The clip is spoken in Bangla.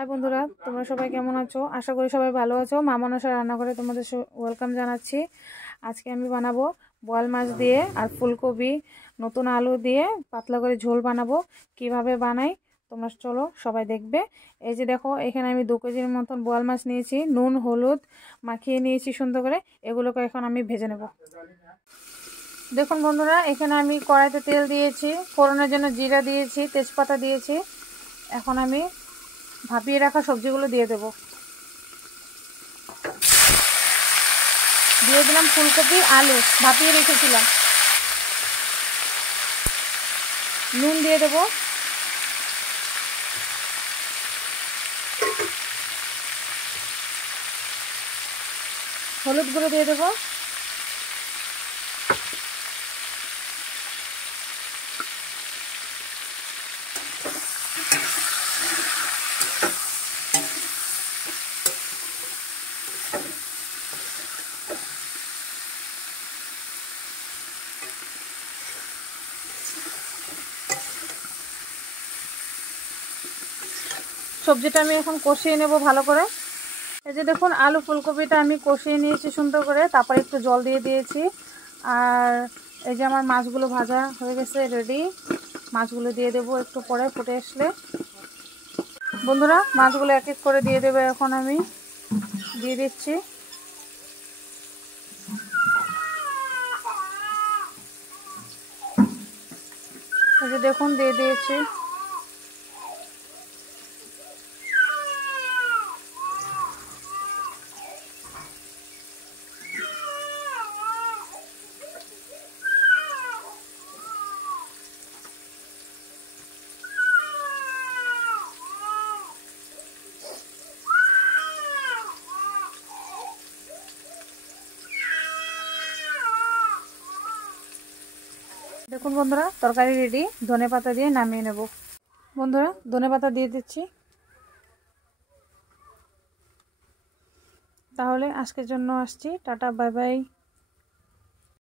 হাই বন্ধুরা, তোমরা সবাই কেমন আছো? আশা করি সবাই ভালো আছো। মা মনসার রান্নাঘরে তোমাদের ওয়েলকাম জানাচ্ছি। আজকে আমি বানাবো বোয়াল মাছ দিয়ে আর ফুলকপি নতুন আলু দিয়ে পাতলা করে ঝোল বানাবো। কিভাবে বানাই তোমরা চলো সবাই দেখবে। এই যে দেখো, এখানে আমি 2 কেজির মতন বোয়াল মাছ নিয়েছি, নুন হলুদ মাখিয়ে নিয়েছি সুন্দর করে। এগুলোকে এখন আমি ভেজে নেব। দেখুন বন্ধুরা, এখানে আমি কড়াইতে তেল দিয়েছি, ফোড়নের জন্য জিরা দিয়েছি, তেজপাতা দিয়েছি। এখন আমি ভাপিয়ে রাখা সবজিগুলো দিয়ে দেব। দিয়ে দিলাম ফুলকপি আলু ভাপিয়ে রেখেছিলাম। নুন দিয়ে দেব, হলুদ গুঁড়ো দিয়ে দেব, সবজিটা আমি এখন কষিয়ে নেব ভালো করে। এই যে দেখুন, আলু ফুলকপিটা আমি কষিয়ে নিয়েছি সুন্দর করে, তারপরে একটু জল দিয়ে দিয়েছি। আর এই যে আমার মাছগুলো ভাজা হয়ে গেছে, রেডি। মাছগুলো দিয়ে দেবো একটু পরে ফুটে আসলে। বন্ধুরা, মাছগুলো এক এক করে দিয়ে দেবো। এখন আমি দিয়ে দিচ্ছি। এই যে দেখুন, দিয়ে দিয়েছি। দেখুন বন্ধুরা, তরকারি রেডি। ধনেপাতা দিয়ে নামিয়ে নেব। বন্ধুরা, ধনেপাতা দিয়ে দিচ্ছি। তাহলে আজকের জন্য আসছি, টাটা, বাই বাই।